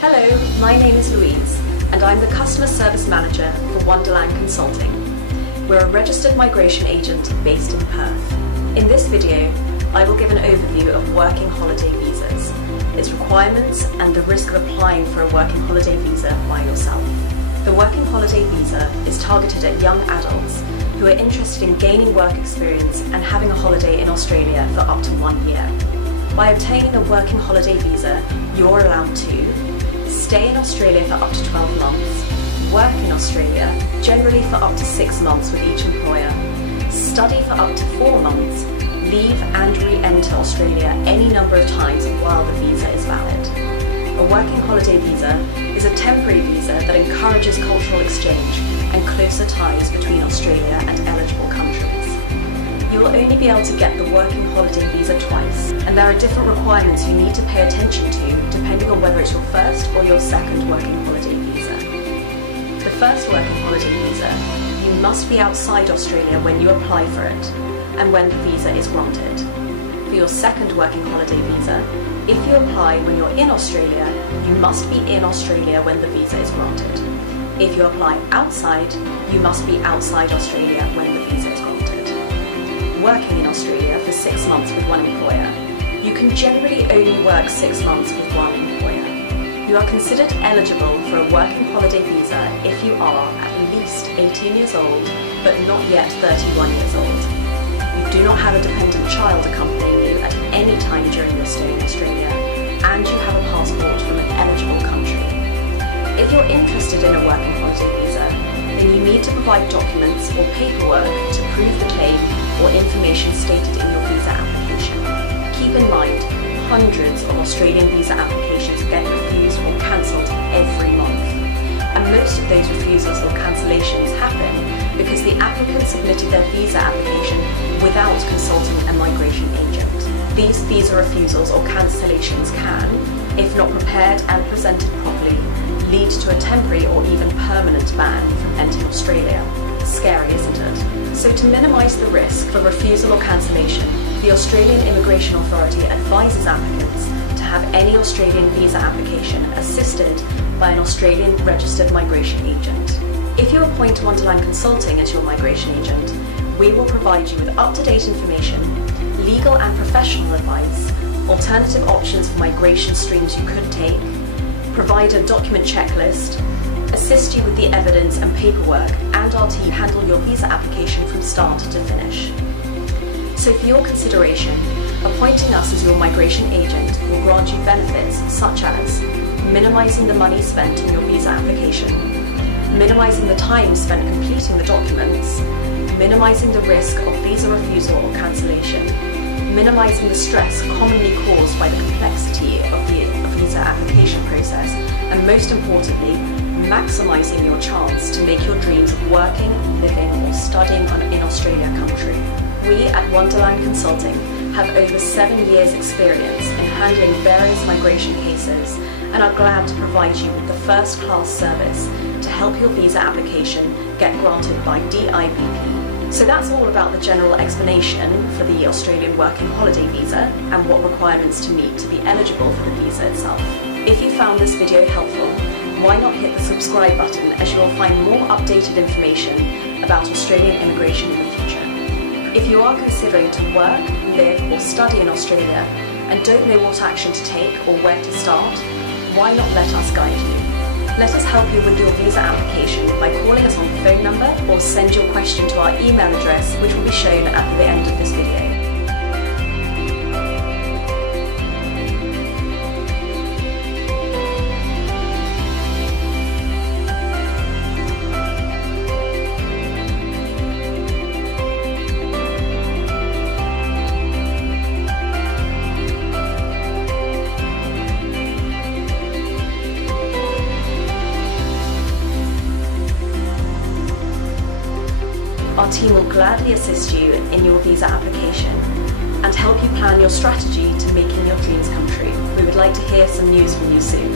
Hello, my name is Louise, and I'm the Customer Service Manager for WONEderland Consulting. We're a registered migration agent based in Perth. In this video, I will give an overview of working holiday visas, its requirements, and the risk of applying for a working holiday visa by yourself. The working holiday visa is targeted at young adults who are interested in gaining work experience and having a holiday in Australia for up to 1 year. By obtaining a working holiday visa, you're allowed to stay in Australia for up to 12 months, work in Australia, generally for up to 6 months with each employer, study for up to 4 months, leave and re-enter Australia any number of times while the visa is valid. A working holiday visa is a temporary visa that encourages cultural exchange and closer ties between Australia and eligible countries. You will only be able to get the working holiday visa twice, and there are different requirements you need to pay attention to depending on whether it's your first or your second working holiday visa. The first working holiday visa, you must be outside Australia when you apply for it and when the visa is granted. For your second working holiday visa, if you apply when you're in Australia, you must be in Australia when the visa is granted. If you apply outside, you must be outside Australia when the visa is granted. Working in Australia for 6 months with one employer. You can generally only work 6 months with one employer. You are considered eligible for a working holiday visa if you are at least 18 years old, but not yet 31 years old. You do not have a dependent child accompanying you at any time during your stay in Australia, and you have a passport from an eligible country. If you're interested in a working holiday visa, then you need to provide documents or paperwork to prove the claim or information stated in your visa application. Keep in mind, hundreds of Australian visa applications get refused or cancelled every month, and most of those refusals or cancellations happen because the applicant submitted their visa application without consulting a migration agent. These visa refusals or cancellations can, if not prepared and presented properly, lead to a temporary or even permanent ban from entering Australia. Scary, isn't it? So to minimise the risk for refusal or cancellation, the Australian Immigration Authority advises applicants to have any Australian visa application assisted by an Australian registered migration agent. If you appoint WONEderland Consulting as your migration agent, we will provide you with up-to-date information, legal and professional advice, alternative options for migration streams you could take, provide a document checklist, assist you with the evidence and paperwork, and our team handle your visa application from start to finish. So for your consideration, appointing us as your migration agent will grant you benefits such as minimising the money spent on your visa application, minimising the time spent completing the documents, minimising the risk of visa refusal or cancellation, minimising the stress commonly caused by the complexity of the visa application process, and most importantly, maximising your chance to make your dreams of working, living or studying in Australia come true. We at WONEderland Consulting have over 7 years experience in handling various migration cases and are glad to provide you with the first-class service to help your visa application get granted by DIBP. So that's all about the general explanation for the Australian working holiday visa and what requirements to meet to be eligible for the visa itself. If you found this video helpful, why not hit the subscribe button, as you will find more updated information about Australian immigration in the future. If you are considering to work, live or study in Australia and don't know what action to take or where to start, why not let us guide you? Let us help you with your visa application by calling us on the phone number or send your question to our email address, which will be shown at the end of this video. Our team will gladly assist you in your visa application and help you plan your strategy to making your dreams come true. We would like to hear some news from you soon.